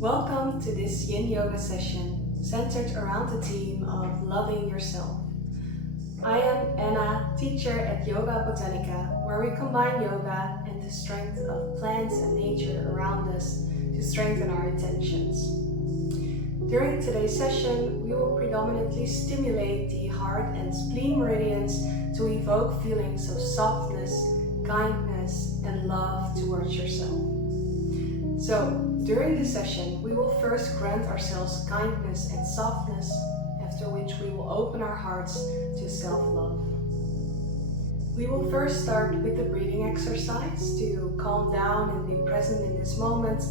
Welcome to this Yin Yoga session centered around the theme of loving yourself. I am Anna, teacher at Yoga Botanica, where we combine yoga and the strength of plants and nature around us to strengthen our intentions. During today's session, we will predominantly stimulate the heart and spleen meridians to evoke feelings of softness, kindness, and love towards yourself. So, during this session, we will first grant ourselves kindness and softness, after which we will open our hearts to self-love. We will first start with the breathing exercise to calm down and be present in this moment,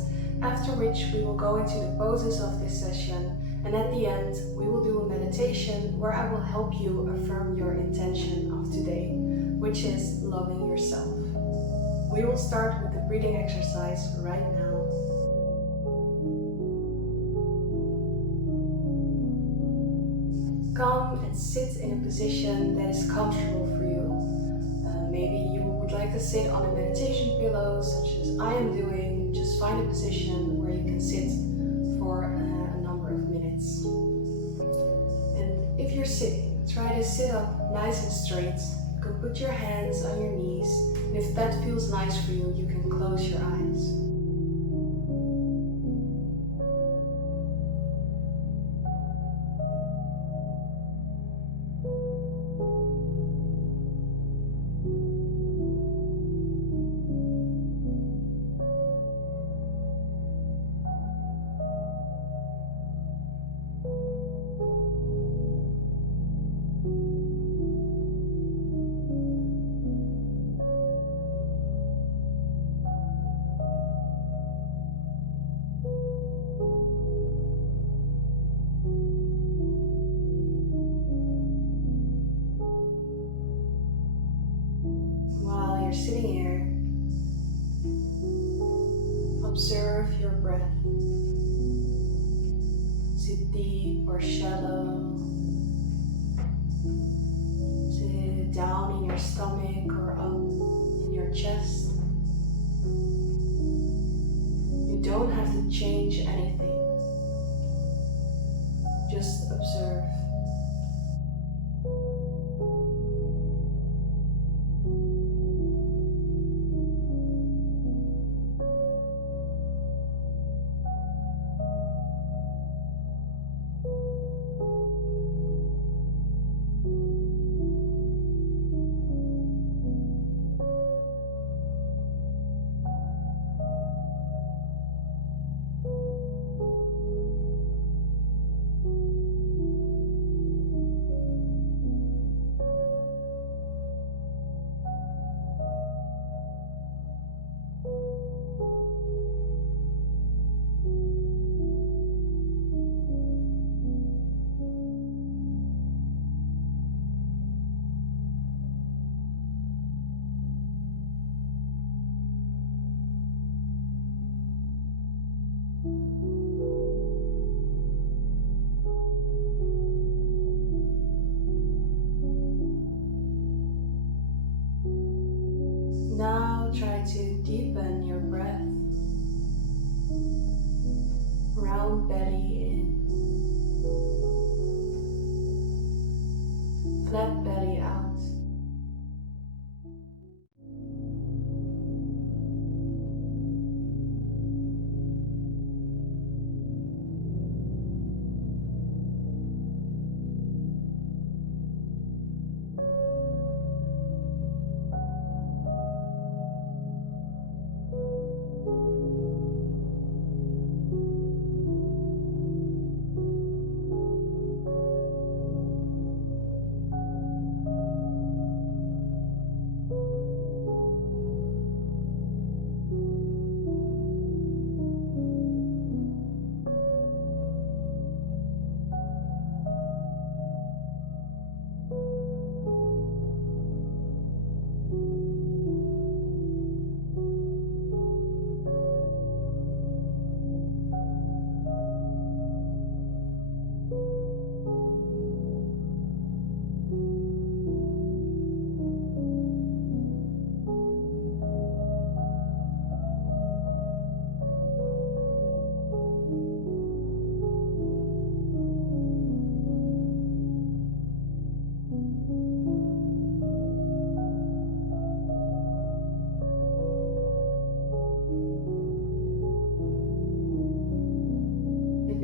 after which we will go into the poses of this session, and at the end we will do a meditation where I will help you affirm your intention of today, which is loving yourself. We will start with the breathing exercise right now. Come and sit in a position that is comfortable for you. Maybe you would like to sit on a meditation pillow, such as I am doing. Just find a position where you can sit for a number of minutes. And if you're sitting, try to sit up nice and straight. You can put your hands on your knees, and if that feels nice for you, you can close your eyes. While you're sitting here, observe your breath. Is it deep or shallow? Is it down in your stomach or up in your chest? You don't have to change anything. Just observe. Now try to deepen your breath. Round belly in. Flat belly out.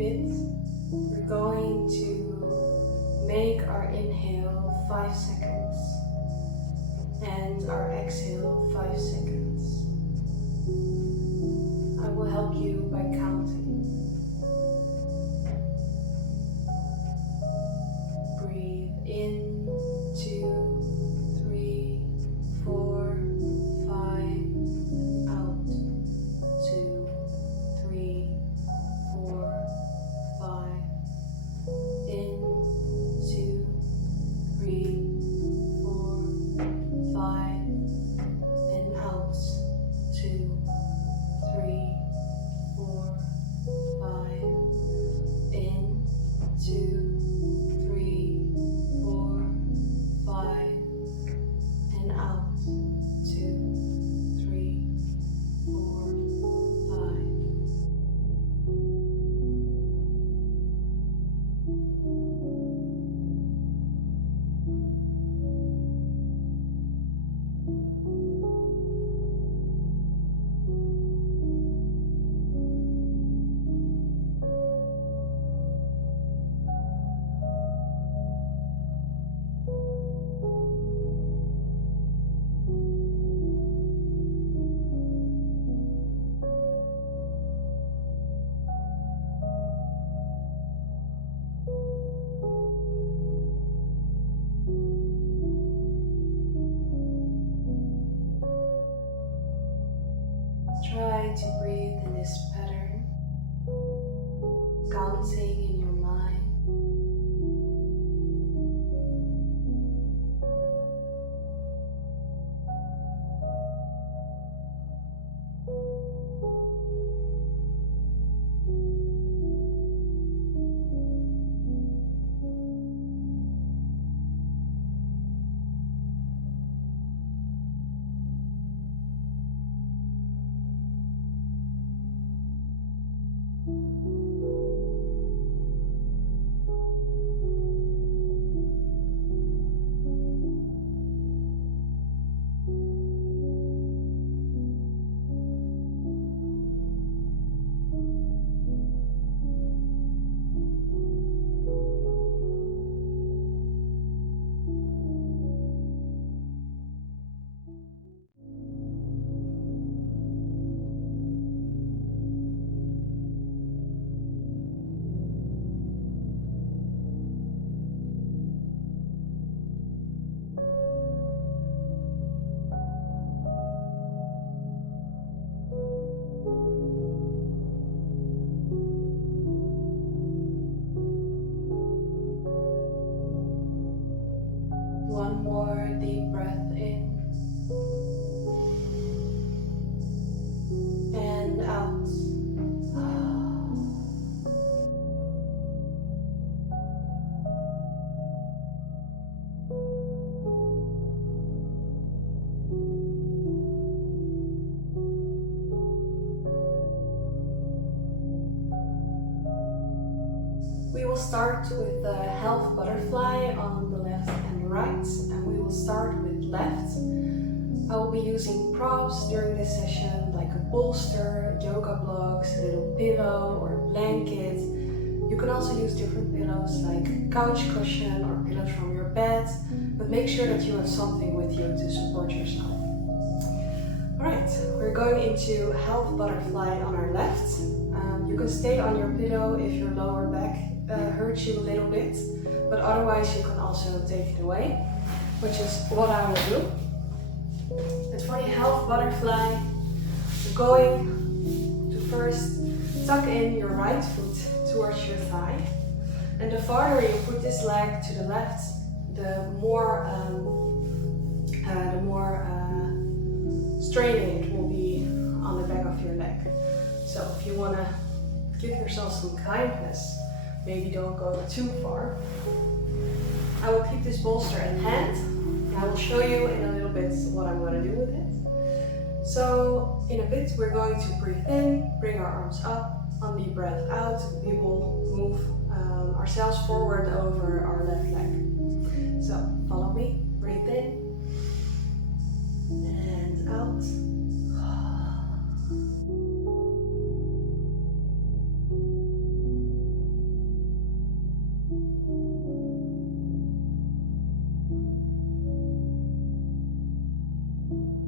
bit, we're going to make our inhale 5 seconds and our exhale 5 seconds. I will help you by counting. Breathe in, 2, 3, 4, 5, out, 2, 3, 4, 5, in, 2, 3, 4, 5, and out, 2, 3, 4, 5, in, 2, 3, 4, 5, and out, 2, 3, 4, 5. Try to breathe in this pattern, counting in your mind. One more deep breath in and out. We will start with the half butterfly on the left and the right, and we will start with left. I will be using props during this session like a bolster, yoga blocks, a little pillow or blanket. You can also use different pillows like couch cushion or pillows from your bed, but make sure that you have something with you to support yourself. Alright, we're going into half butterfly on our left. You can stay on your pillow if your lower back hurts you a little bit, but otherwise you can also take it away, which is what I will do. And for the half butterfly, you're going to first tuck in your right foot towards your thigh, and the farther you put this leg to the left, the more straining it will be on the back of your leg. So if you want to give yourself some kindness, maybe don't go too far. I will keep this bolster in hand, and I will show you in a little bit what I'm going to do with it. So in a bit we're going to breathe in, bring our arms up, on the breath out we will move ourselves forward over our left leg. So follow me, breathe in and out.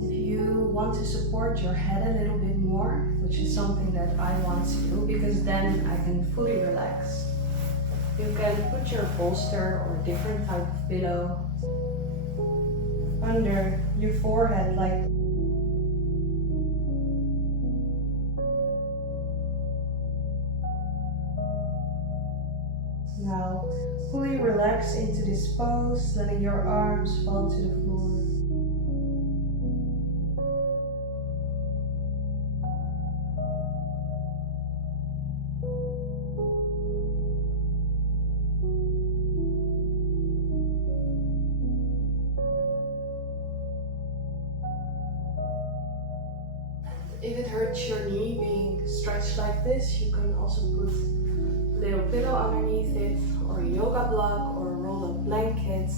If you want to support your head a little bit more, which is something that I want to do because then I can fully relax, you can put your bolster or different type of pillow under your forehead like now. Fully relax into this pose, letting your arms fall to the floor. If it hurts your knee being stretched like this, you can also put a little pillow underneath it, or a yoga block, or a rolled up blanket.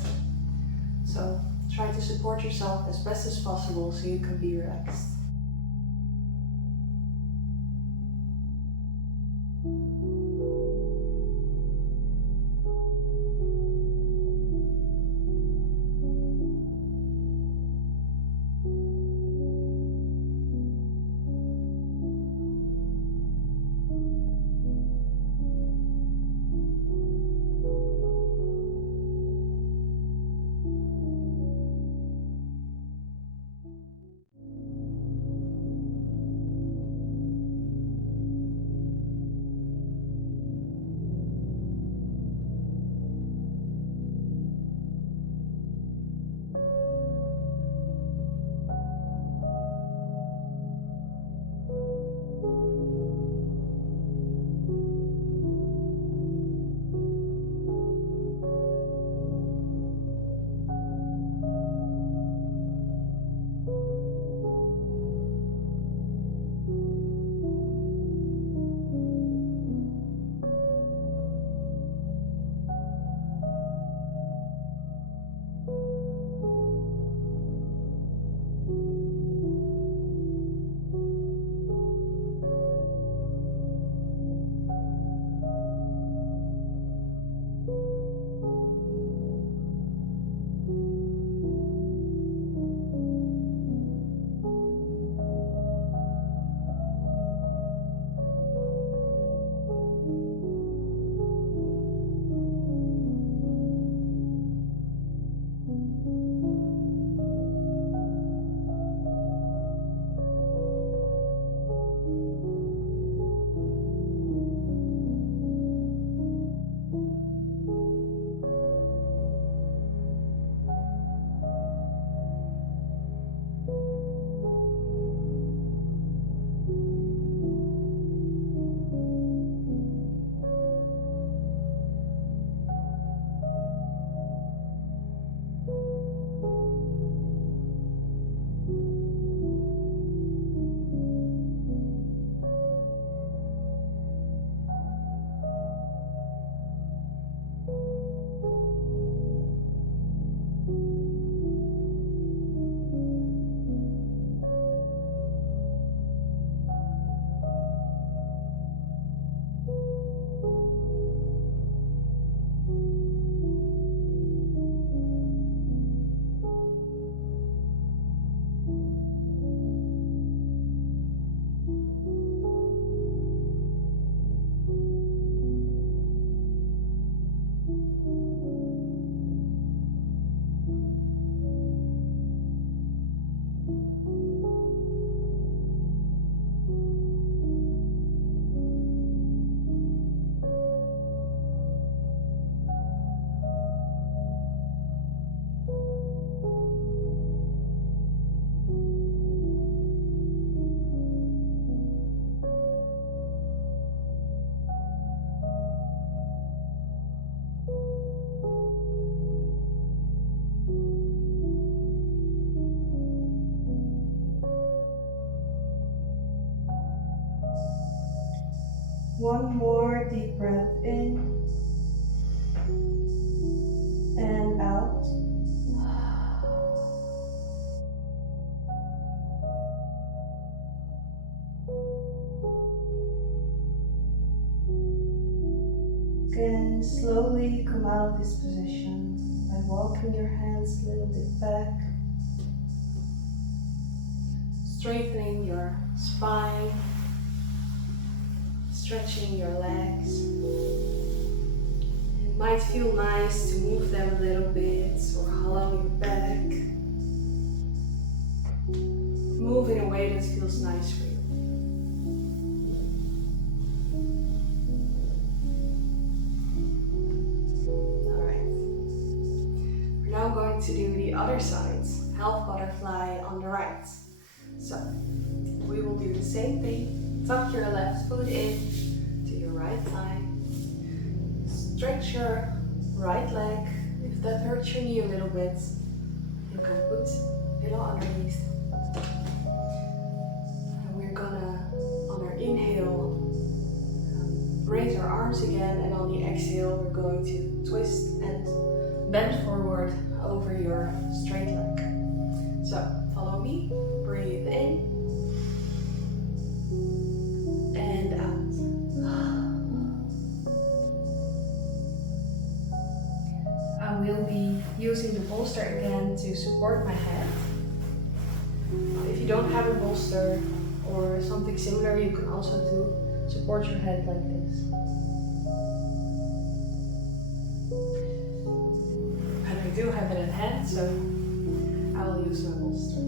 So try to support yourself as best as possible so you can be relaxed. One more deep breath in and out. Again, slowly come out of this position by walking your hands a little bit back. Straightening your spine, stretching your legs. It might feel nice to move them a little bit or hollow your back. Move in a way that feels nice for you. Now going to do the other side, half butterfly on the right. So we will do the same thing. Tuck your left foot in to your right thigh. Stretch your right leg. If that hurts your knee a little bit, you can put a pillow underneath. And we're gonna, on our inhale, raise our arms again, and on the exhale we're going to twist and bend forward over your straight leg. So follow me, breathe in and out. I will be using the bolster again to support my head. If you don't have a bolster or something similar, you can also support your head like this. And I do have it at hand, so I will use my bolster.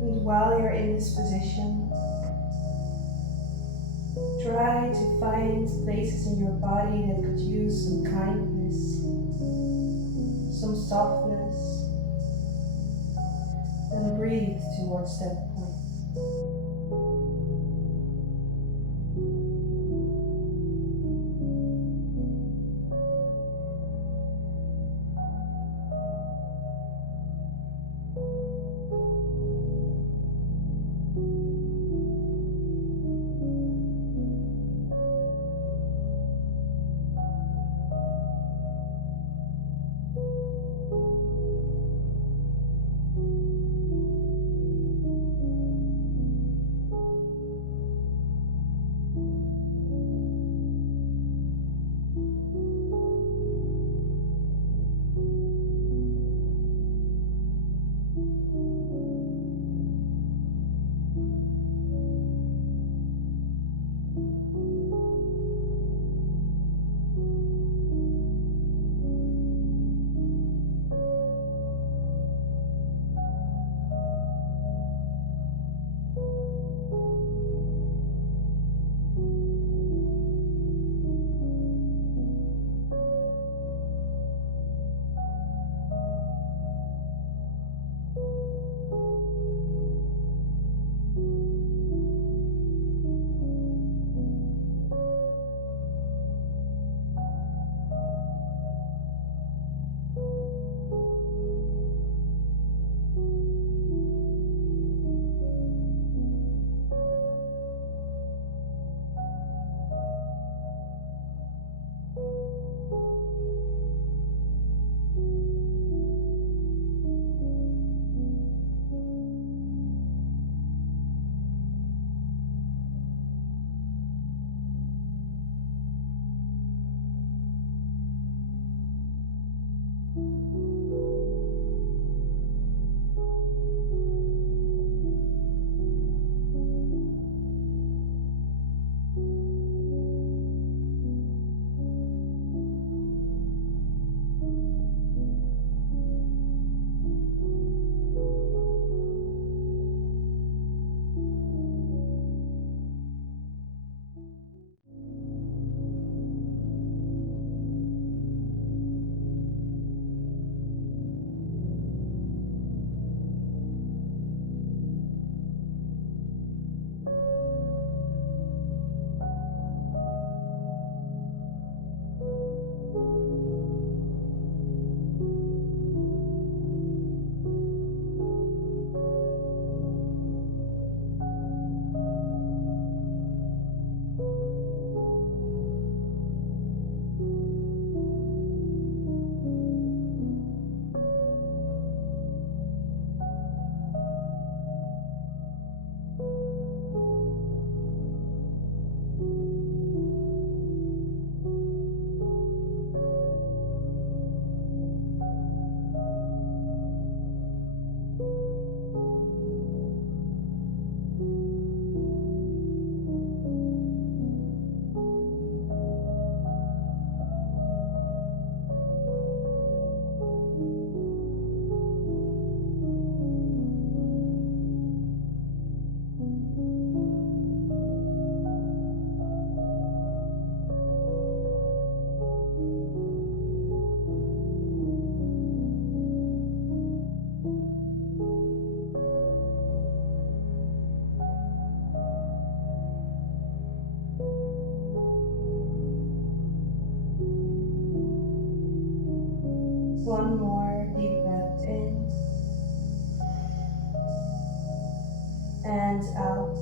And while you're in this position, try to find places in your body that could use some kindness, some softness, and breathe towards that point. and out.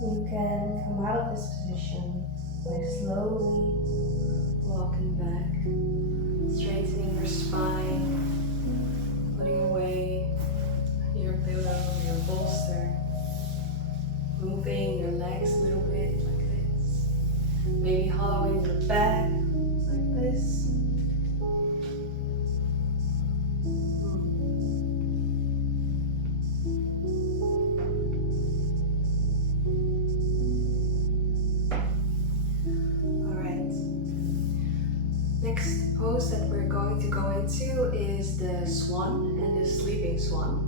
You can come out of this position by slowly walking back, straightening your spine, putting away your pillow, your bolster, moving your legs a little bit like this, maybe hollowing your back like this. Next pose that we're going to go into is the swan and the sleeping swan.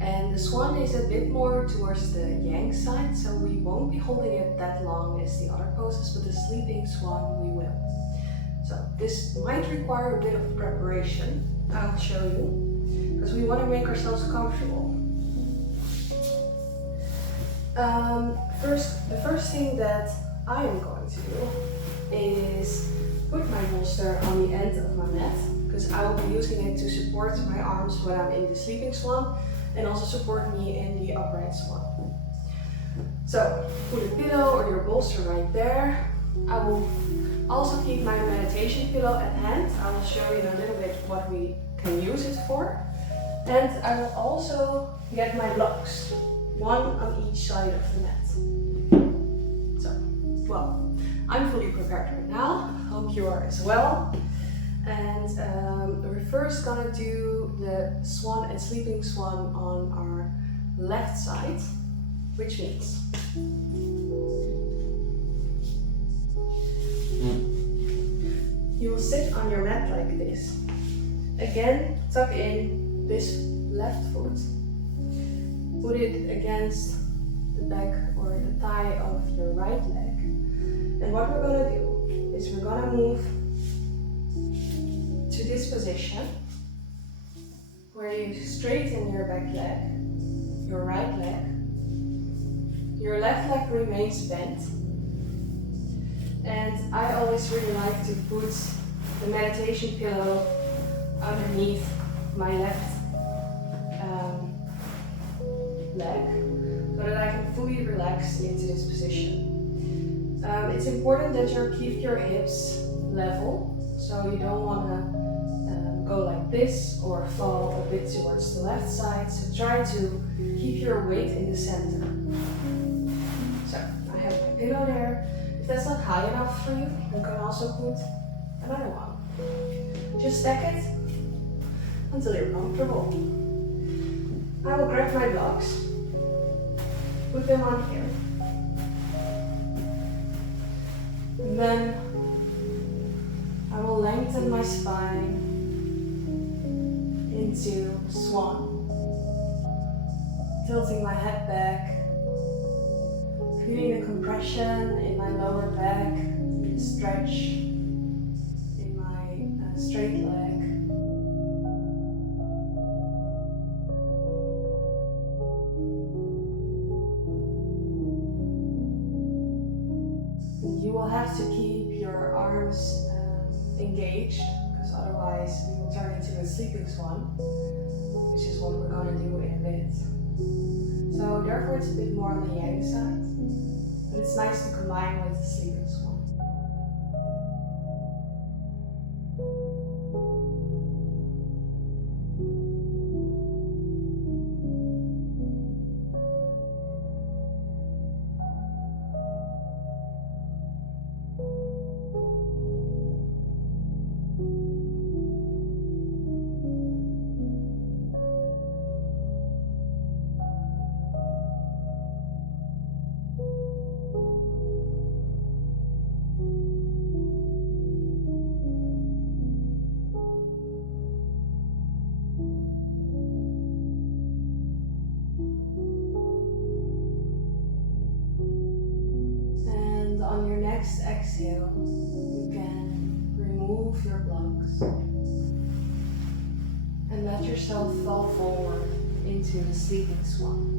And the swan is a bit more towards the yang side, so we won't be holding it that long as the other poses, but the sleeping swan we will. So this might require a bit of preparation. I'll show you, because we want to make ourselves comfortable. The first thing that I am going to do is put my bolster on the end of my mat, because I will be using it to support my arms when I'm in the sleeping swan and also support me in the upright swan. So put a pillow or your bolster right there. I will also keep my meditation pillow at hand. I will show you in a little bit what we can use it for. And I will also get my blocks, one on each side of the mat. So, well, I'm fully prepared right now. Hope you are as well. And we're first gonna do the swan and sleeping swan on our left side, which means you will sit on your mat like this. Again, tuck in this left foot. Put it against the back or the thigh of your right leg. And what we're gonna do is we're gonna move to this position where you straighten your back leg, your right leg, your left leg remains bent, and I always really like to put the meditation pillow underneath my left leg so that I can fully relax into this position. It's important that you keep your hips level, so you don't want to go like this or fall a bit towards the left side. So try to keep your weight in the center. So I have my pillow there. If that's not high enough for you, you can also put another one. Just stack it until you're comfortable. I will grab my blocks, put them on here. And then I will lengthen my spine into swan, tilting my head back, feeling the compression in my lower back, the stretch in my straight leg. You will have to keep your arms engaged, because otherwise you will turn into a sleeping swan, which is what we're going to do in a bit. So therefore it's a bit more on the yang side, but it's nice to combine with the sleeping swan. On your next exhale, you can remove your blocks and let yourself fall forward into the sleeping swan.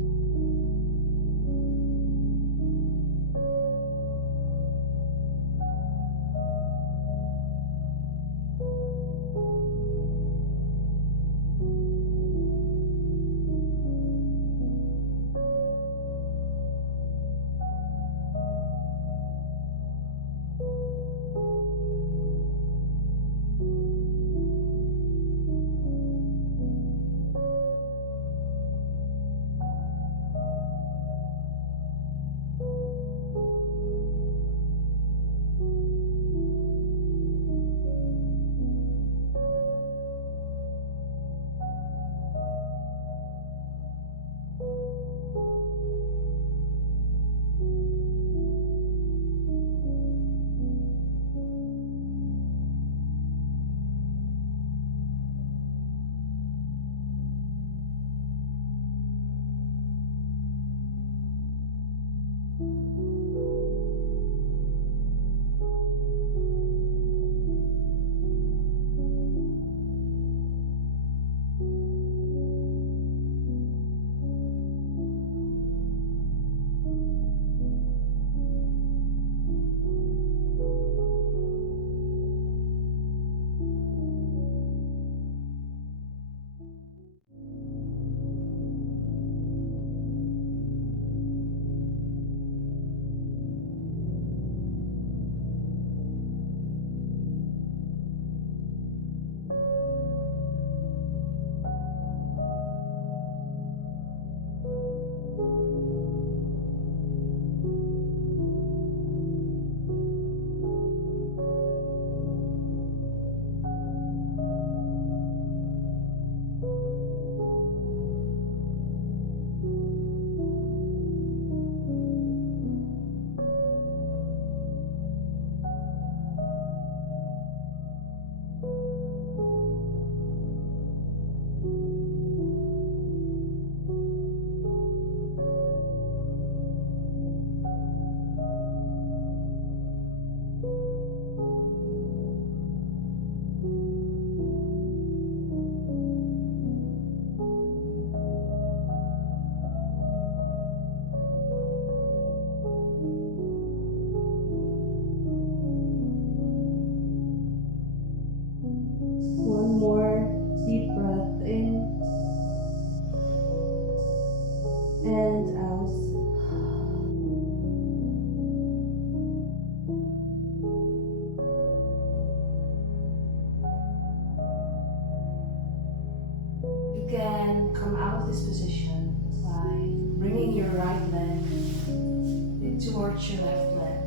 can come out of this position by bringing your right leg in towards your left leg,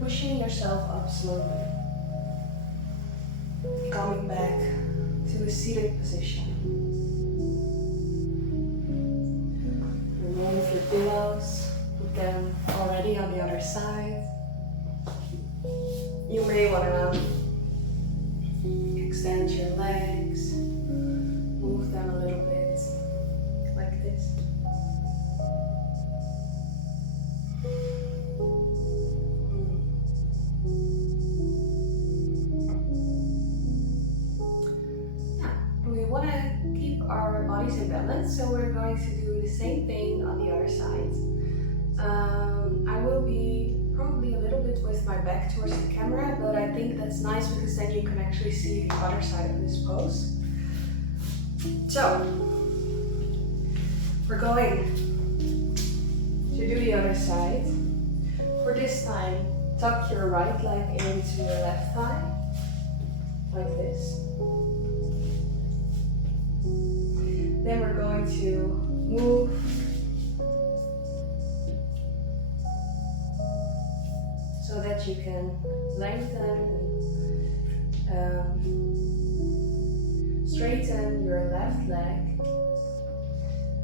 pushing yourself up slowly, coming back to a seated position. Remove your pillows, put them already on the other side. You may want to extend your legs, move them a little bit, like this. We want to keep our bodies in balance, so we're going to do the same thing on the other side. I will be probably a little bit with my back towards the camera, but I think that's nice because then you can actually see the other side of this pose. So, we're going to do the other side. For this time, tuck your right leg into your left thigh, like this. Then we're going to move so that you can lengthen and straighten your left leg.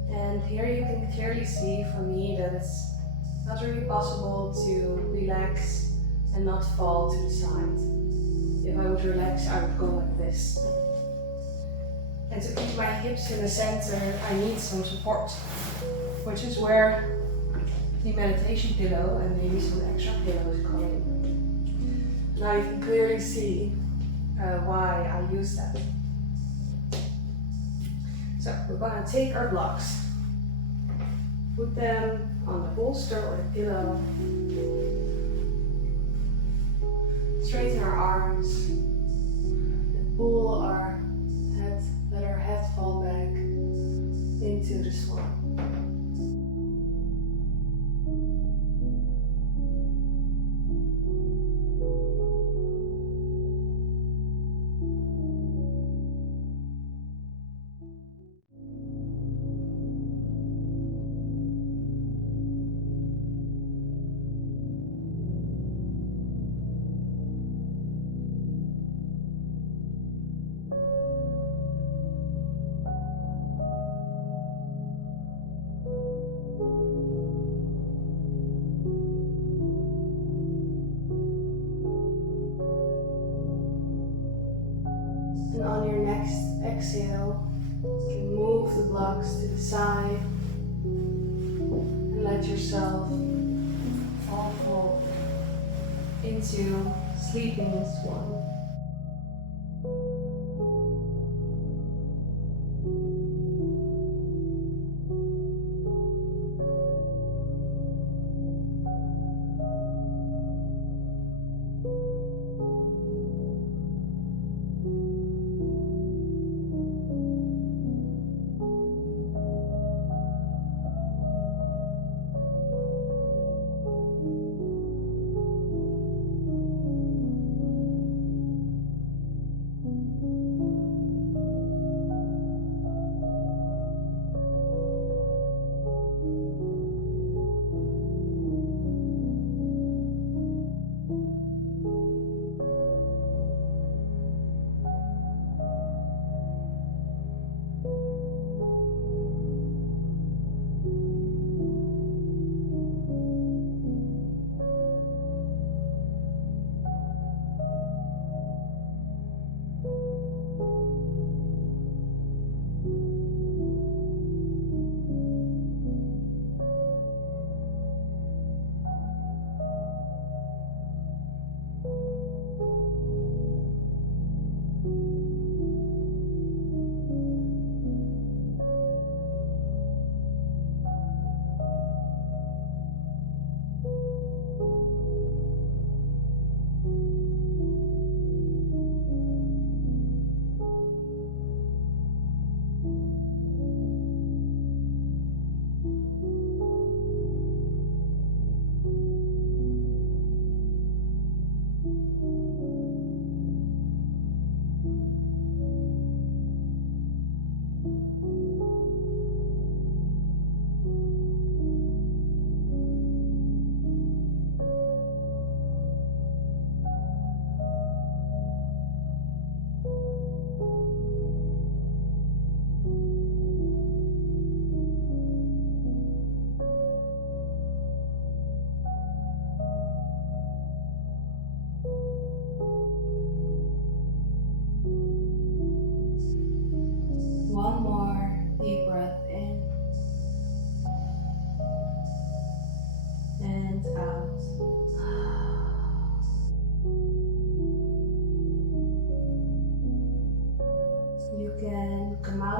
And here you can clearly see for me that it's not really possible to relax and not fall to the side. If I would relax, I would go like this. And to keep my hips in the center, I need some support, which is where the meditation pillow and maybe some extra pillows come in. Now you can clearly see why I use that. So we're going to take our blocks, put them on the bolster or the pillow, straighten our arms, and pull our head, let our head fall back into the swan. And on your next exhale, you can move the blocks to the side and let yourself fall forward into sleeping swan.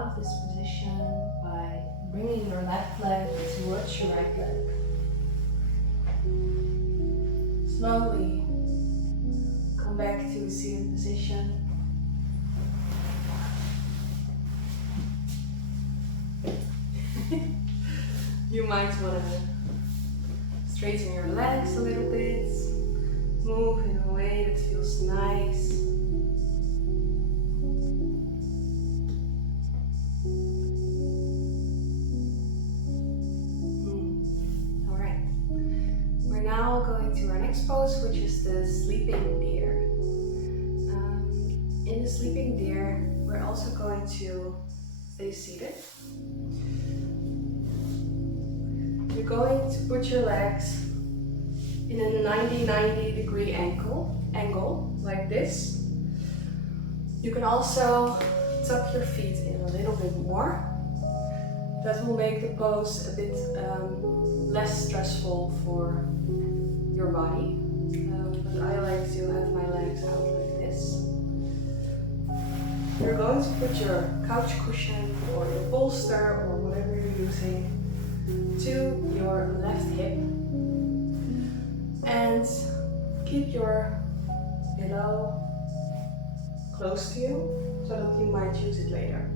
of this position by bringing your left leg towards your right leg. Slowly come back to a seated position. You might want to straighten your legs a little bit, move in a way that feels nice. Alright, we're now going to our next pose, which is the sleeping deer. In the sleeping deer, we're also going to stay seated. You're going to put your legs in a 90 degree angle like this. You can also tuck your feet in a little bit more. That will make the pose a bit less stressful for your body. But I like to have my legs out like this. You're going to put your couch cushion or your bolster or whatever you're using to your left hip and keep your pillow close to you so that you might use it later.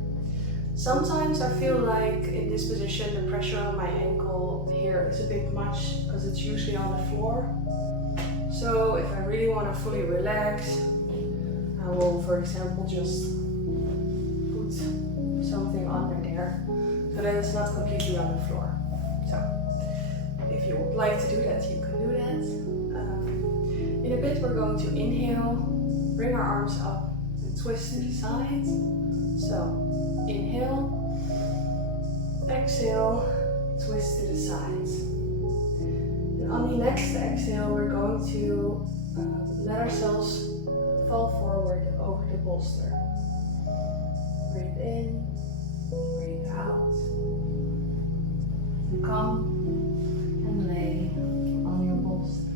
Sometimes I feel like in this position the pressure on my ankle here is a bit much because it's usually on the floor. So if I really want to fully relax, I will, for example, just put something under there so that it's not completely on the floor. So, if you would like to do that, you can do that. In a bit, we're going to inhale, bring our arms up and twist to the side. So, inhale, exhale, twist to the side. And on the next exhale, we're going to let ourselves fall forward over the bolster. Breathe in, breathe out. And come and lay on your bolster.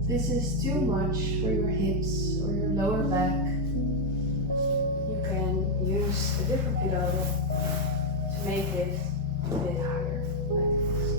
If this is too much for your hips or your lower back, you can use a different pillow to make it a bit higher, like this.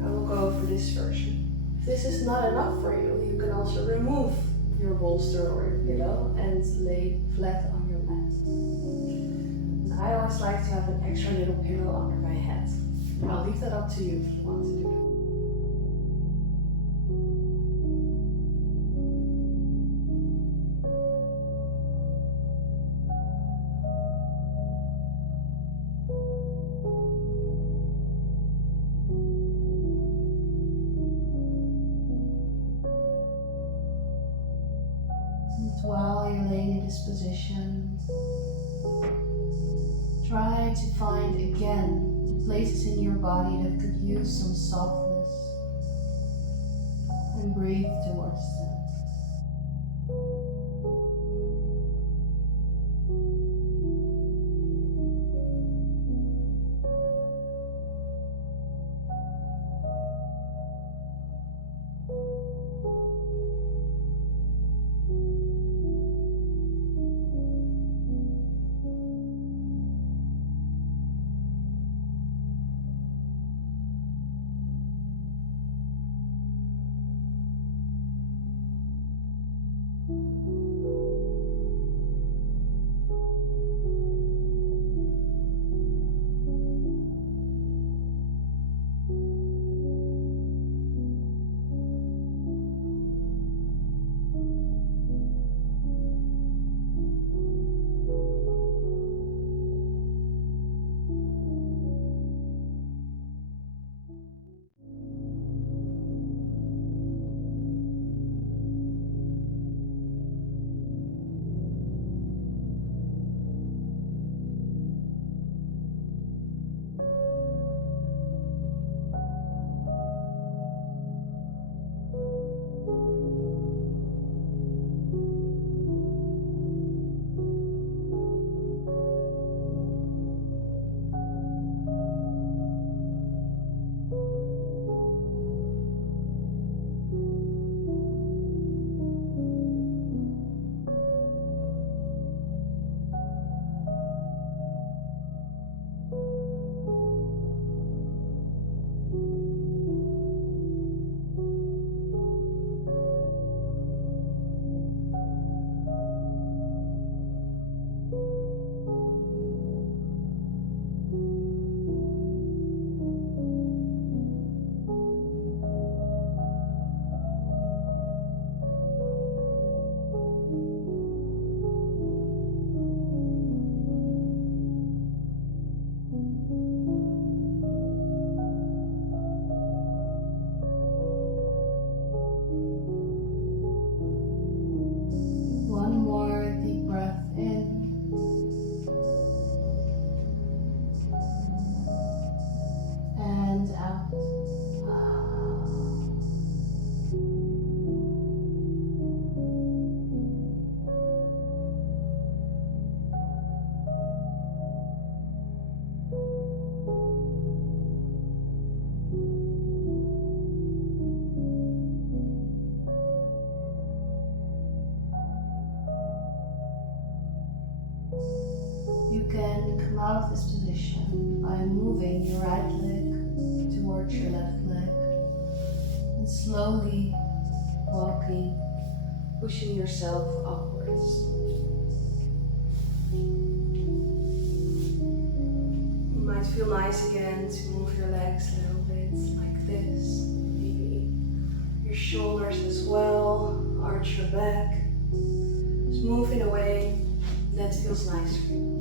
I will go for this version. If this is not enough for you, you can also remove your bolster or your pillow and lay flat on your mat. And I always like to have an extra little pillow under my head. I'll leave that up to you if you want to do that. While you're laying in this position, try to find again the places in your body that could use some softness and breathe towards them. throughout this position by moving your right leg towards your left leg and slowly walking, pushing yourself upwards. It might feel nice again to move your legs a little bit like this. Maybe your shoulders as well, arch your back. Just move in a way that feels nice for you.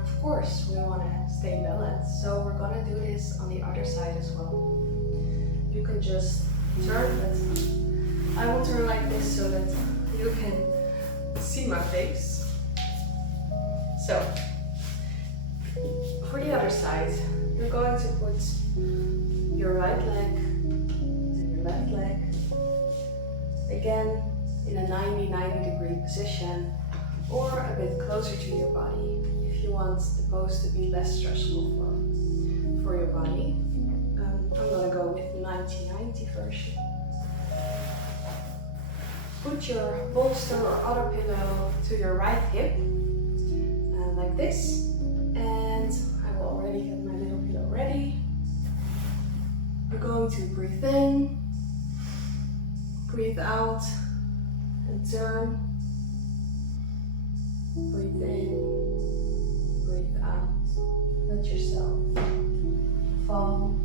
Of course, we want to stay balanced, so we're gonna do this on the other side as well. You can just turn, but I will turn like this so that you can see my face. So, for the other side, you're going to put your right leg and your left leg again in a 90 degree position or a bit closer to your body. If you want the pose to be less stressful for your body, I'm gonna go with 90 version. Put your bolster or other pillow to your right hip, like this, and I will already get my little pillow ready. We're going to breathe in, breathe out, and turn. Breathe in, breathe out. Let yourself fall.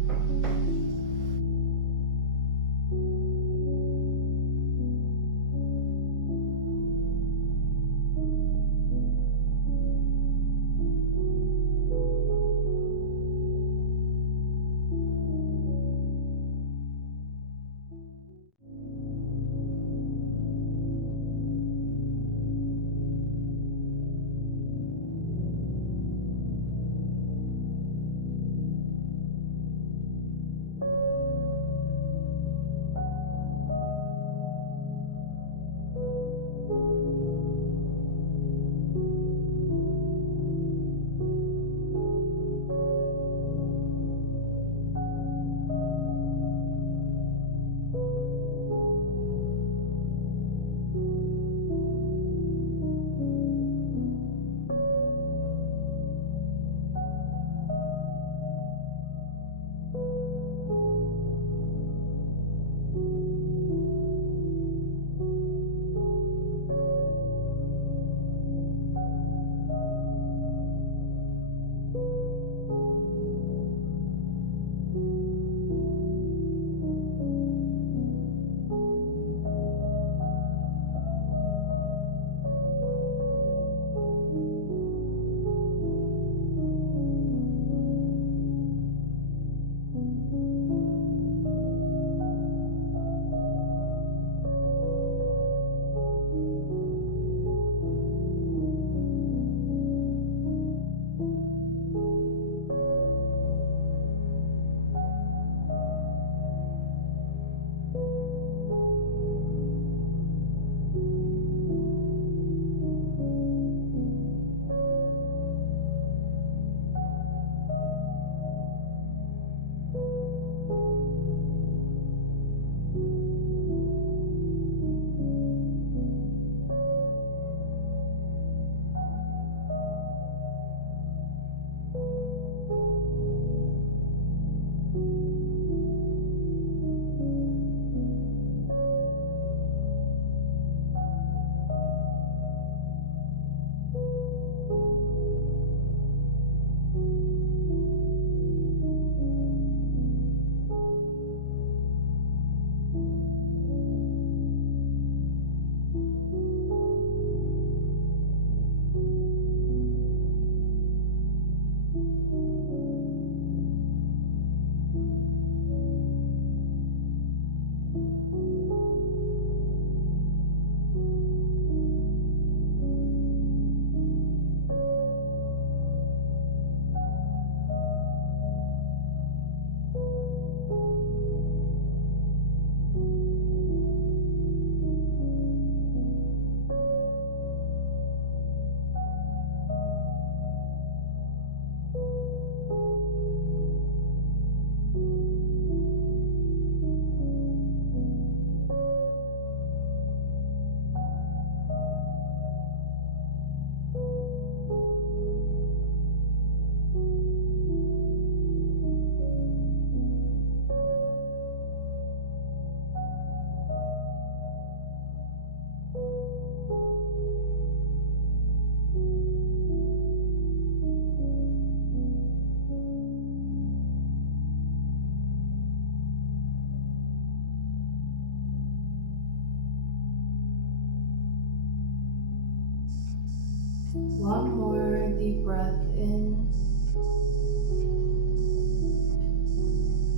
one more deep breath in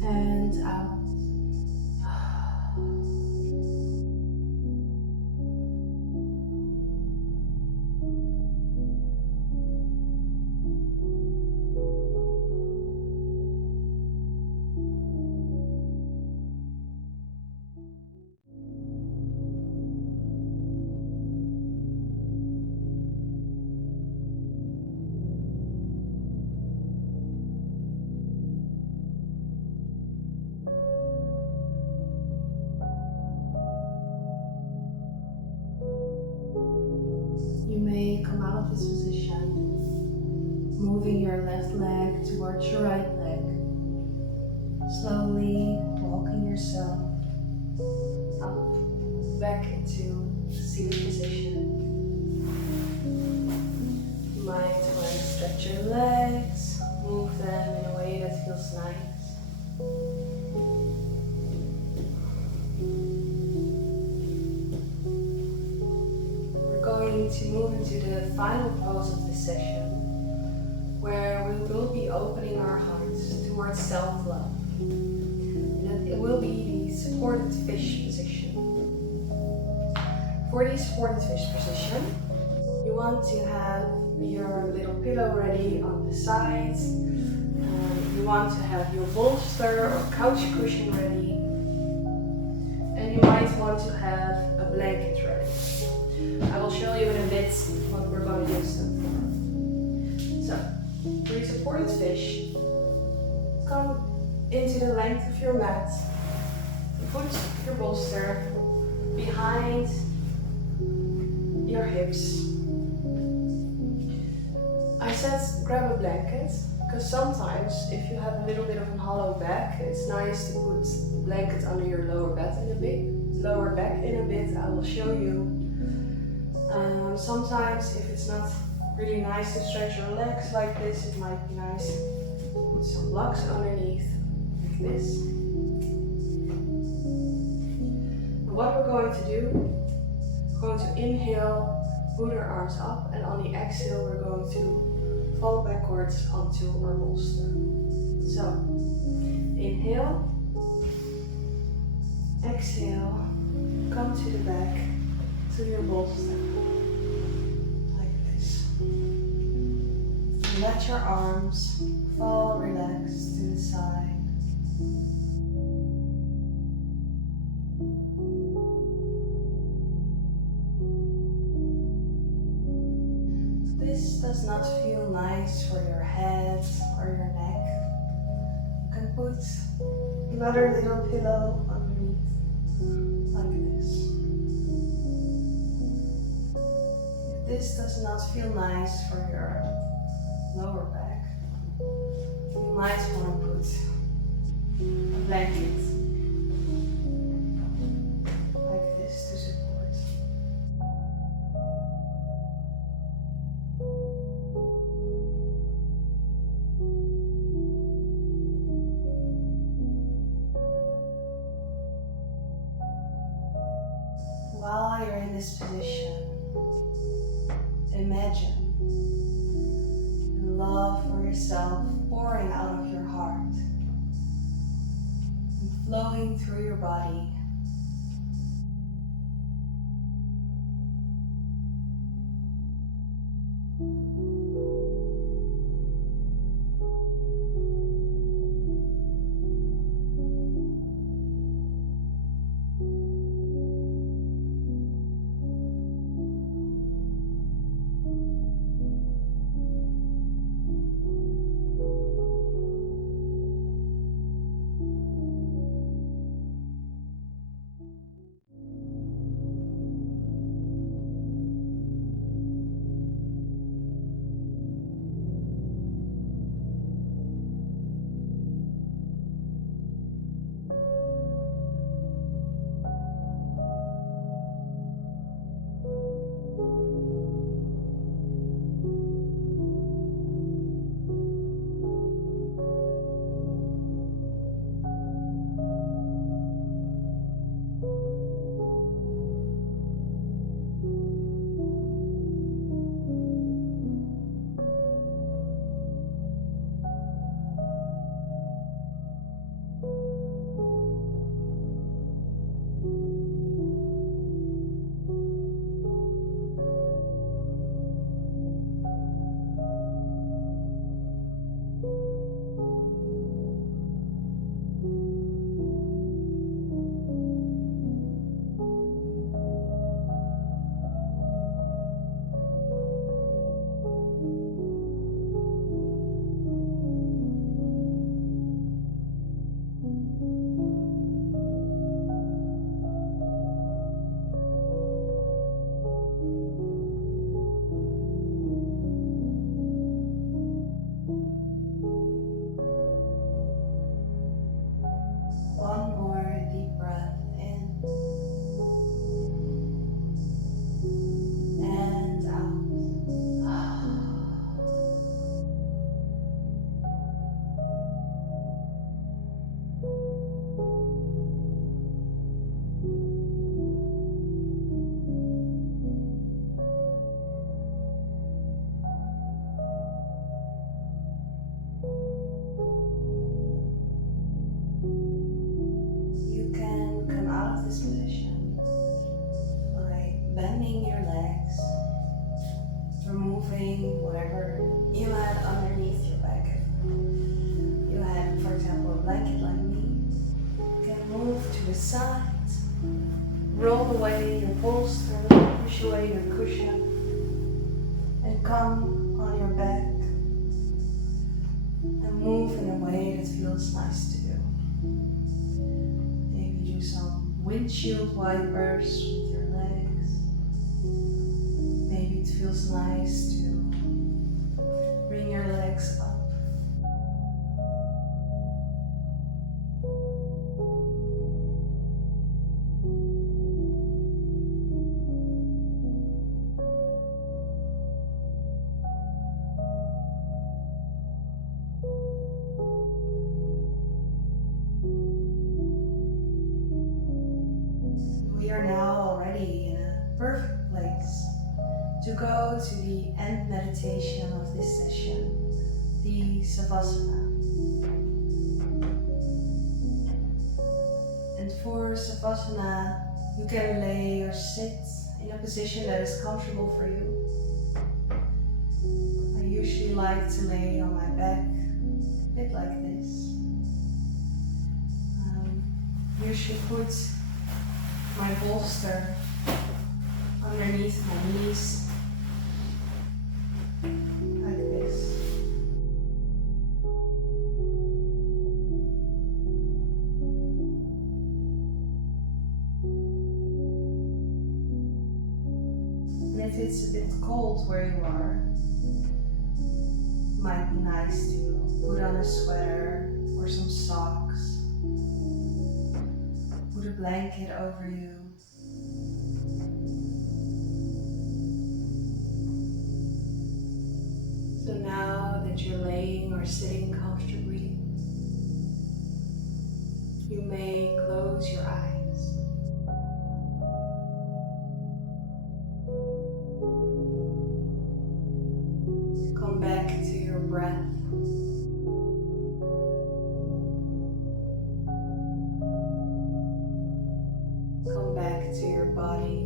and out. You may come out of this position, moving your left leg towards your right leg, slowly walking yourself up, back into seated position. You might want to stretch your legs, move them in a way that feels nice. We're going to move into the final pose of this session, where we will be opening our hearts towards self-love. And it will be the supported fish position. For the supported fish position, you want to have your little pillow ready on the sides. You want to have your bolster or couch cushion ready. And you might want to have a blanket ready. I will show you in a bit what we're going to use them for. So, for your supported fish, come into the length of your mat. Put your bolster behind your hips. I said grab a blanket, because sometimes if you have a little bit of a hollow back, it's nice to put a blanket under your lower back in a bit. I will show you. Sometimes if it's not really nice to stretch your legs like this, it might be nice to put some blocks underneath, like this. And what we're going to do, we're going to inhale, put our arms up, and on the exhale we're going to fall backwards onto our bolster. So, inhale, exhale, come to the back, to your bolster, like this. And let your arms fall relaxed to the side. This does not feel nice for your head or your neck. You can put another little pillow underneath, like this. If this does not feel nice for your lower back, you might want to put a blanket like this to support. While you're in this position, imagine the love for yourself pouring out of your heart and flowing through your body. Roll away your bolster, push away your cushion, and come on your back and move in a way that feels nice to you. Maybe do some windshield wipers with your legs. Maybe it feels nice to bring your legs up. We are now already in a perfect place to go to the end meditation of this session, the Shavasana. And for Shavasana, you can lay or sit in a position that is comfortable for you. I usually like to lay on my back, a bit like this. Usually put my bolster underneath my knees, like this. And if it's a bit cold where you are, it might be nice to put on a sweater or some socks. Put a blanket over you. So now that you're laying or sitting comfortably, you may close your eyes. Come back to your breath. Come back to your body.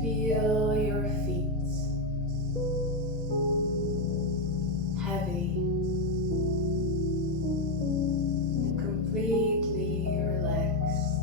Feel your feet heavy and completely relaxed.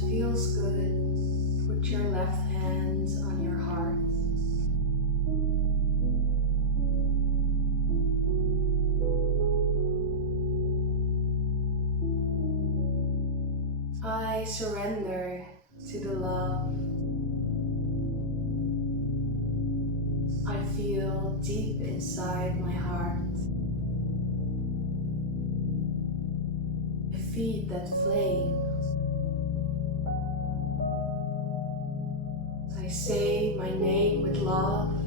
feels good, put your left hand on your heart. I surrender to the love I feel deep inside my heart. I feed that flame. I say my name with love,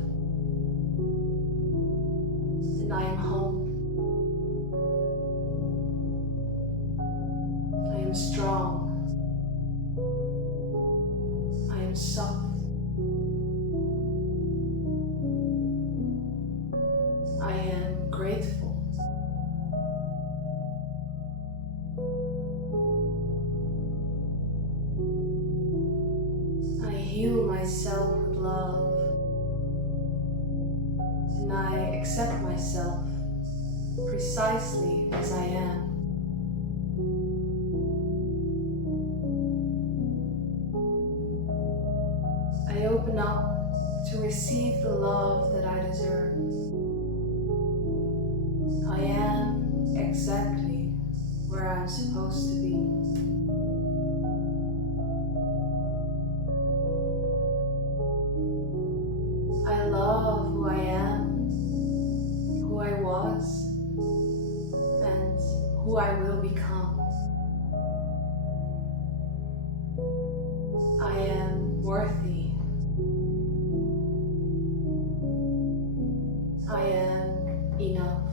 and I am home. I am strong. I am soft. I am grateful. I heal myself with love, and I accept myself precisely as I am. I open up to receive the love that I deserve. I am exactly where I'm supposed to be. I love who I am, who I was, and who I will become. I am worthy. I am enough.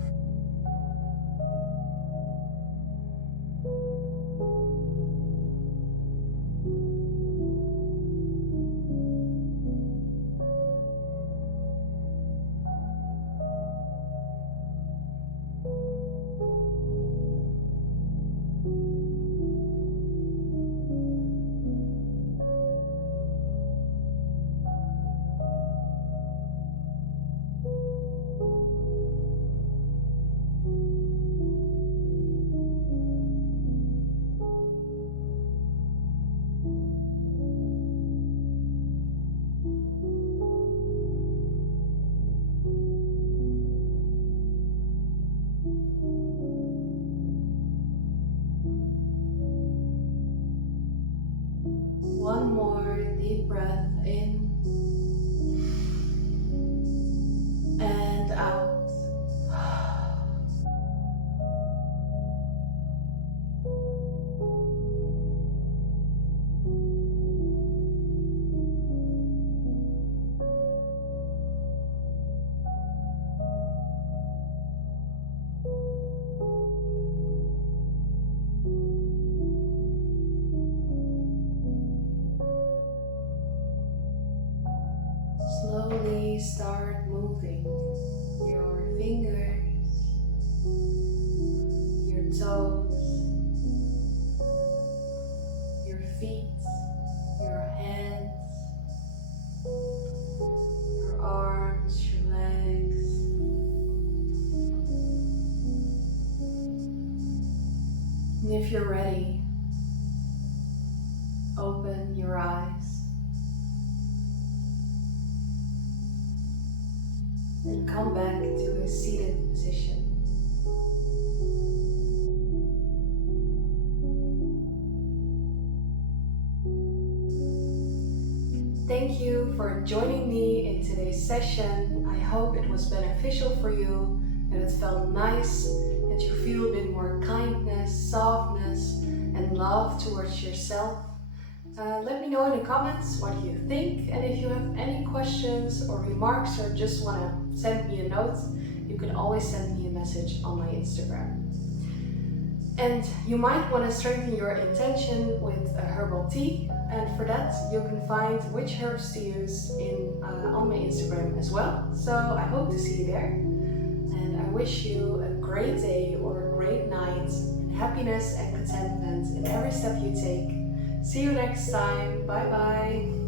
One more deep breath in and out. Slowly start moving your fingers, your toes, your feet, your hands, your arms, your legs. And if you're ready, open your eyes. And come back to a seated position. Thank you for joining me in today's session. I hope it was beneficial for you, that it felt nice, that you feel a bit more kindness, softness, and love towards yourself. Let me know in the comments what you think, and if you have any questions or remarks or just want to send me a note, you can always send me a message on my Instagram. And you might want to strengthen your intention with a herbal tea, and for that you can find which herbs to use on my Instagram as well. So I hope to see you there, and I wish you a great day or a great night, and happiness and contentment in every step you take. See you next time. Bye bye.